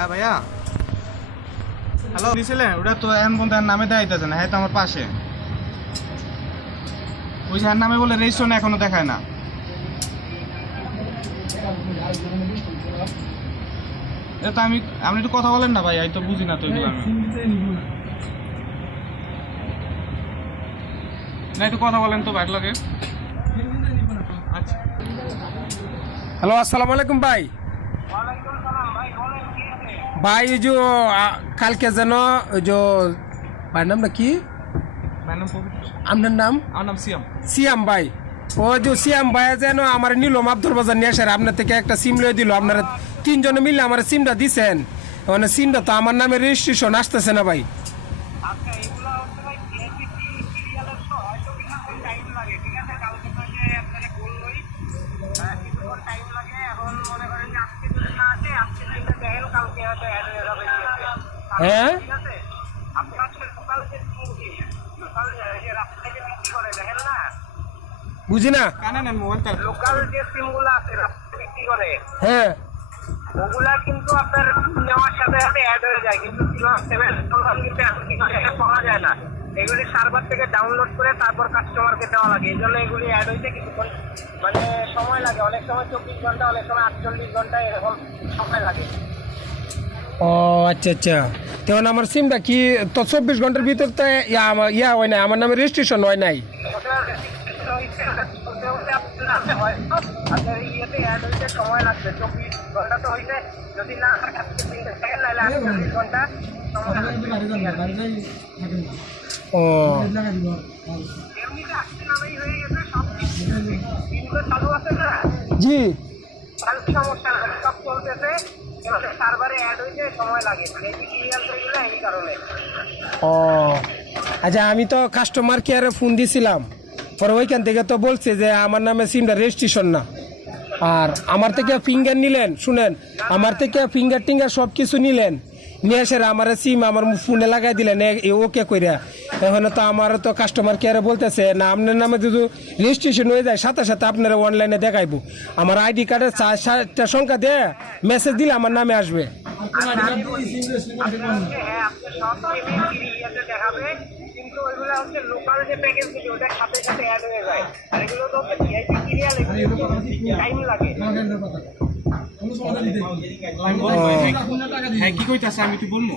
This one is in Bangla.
হ্যাঁ ভাইয়া, হ্যালো দিছিলেন ওটা তো এখন পর্যন্ত নামে দেখাইতেছে না। হ্যাঁ তো আমার পাশে ওই যে নামে বলে রেজিস্ট্রেশন এখনো দেখায় না। এটা তো আপনি একটু কথা বলেন না ভাই, আমি তো বুঝি না তো এগুলো। আমি না একটু কথা বলেন তো বাইক লাগে। আচ্ছা হ্যালো, আসসালামু আলাইকুম ভাই। ভাই ওই যে কালকে যেন ওই যে ভাইয়ের নামটা কি, আপনার নাম? আমার নাম সিয়াম। সিয়াম ভাই। ও যে সিয়াম ভাই যেন আমার নিল মাবদুর বাজার নিয়ে আসার আপনার থেকে একটা সিম লয়ে দিল। আপনারা তিনজনে মিলে আমার সিমটা দিছেন, মানে সিমটা তো আমার নামে রেজিস্ট্রেশন আসতেছে না ভাই। হ্যাঁ বুঝি না। লোকাল যে সিমগুলো আছে বিক্রি করে, হ্যাঁ ওগুলা কিন্তু আপনার নেওয়ার সাথে সাথে অ্যাড হয়ে যায়, কিন্তু পাওয়া যায় না। এগুলি সার্ভার থেকে ডাউনলোড করে তারপর কাস্টমারকে দেওয়া লাগে। এই জন্য এগুলি অ্যাড হইতে কিছুক্ষণ মানে সময় লাগে, অনেক সময় 24 ঘন্টা, অনেক সময় 48 ঘন্টা এরকম সময় লাগে। ও আচ্ছা আচ্ছা। তখন আমার সিমটা কি তো 24 ঘন্টার ভিতর তো ইয়া হয় নাই, আমার নামে রেজিস্ট্রেশন হয় নাই। সময় লাগবে 24 ঘন্টা তো হইতে, যদি না ঘন্টা ও চালু আছে না, জি সমস্যা না, সব চলতেছে। সার্ভারে অ্যাড হইতে সময় লাগে, সিরিয়াল হয়ে গেলে এই কারণে। ও আচ্ছা, আমি তো কাস্টমার কেয়ারে ফোন দিছিলাম, পরে ওইখান থেকে তো বলছে যে আমার নামে সিমটা রেজিস্ট্রেশন না। আর আমার থেকে ফিঙ্গার নিলেন, শুনেন, আমার থেকে ফিঙ্গার টিঙ্গার সব কিছু নিলেন, নিয়ে এসে আমার সিম আমার ফোনে লাগাই দিলেন ওকে কইরা। এখন তো আমার তো কাস্টমার কেয়ারে বলতেছে না, আপনার নামে যদি রেজিস্ট্রেশন হয়ে যায় সাথে সাথে আপনারা অনলাইনে দেখাইবো। আমার আইডি কার্ডের 4-5টা সংখ্যা দিয়ে মেসেজ দিলে আমার নামে আসবে। কিন্তু ওইগুলো হচ্ছে লোকাল যে প্যাকেজ গুলি, ওটার সাথে সাথে অ্যাড হয়ে যায়। আর এগুলো তো ভিআইপি সিরিয়াল, টাইম লাগে। হ্যাঁ কি কইতাছে আমি তো বলবো।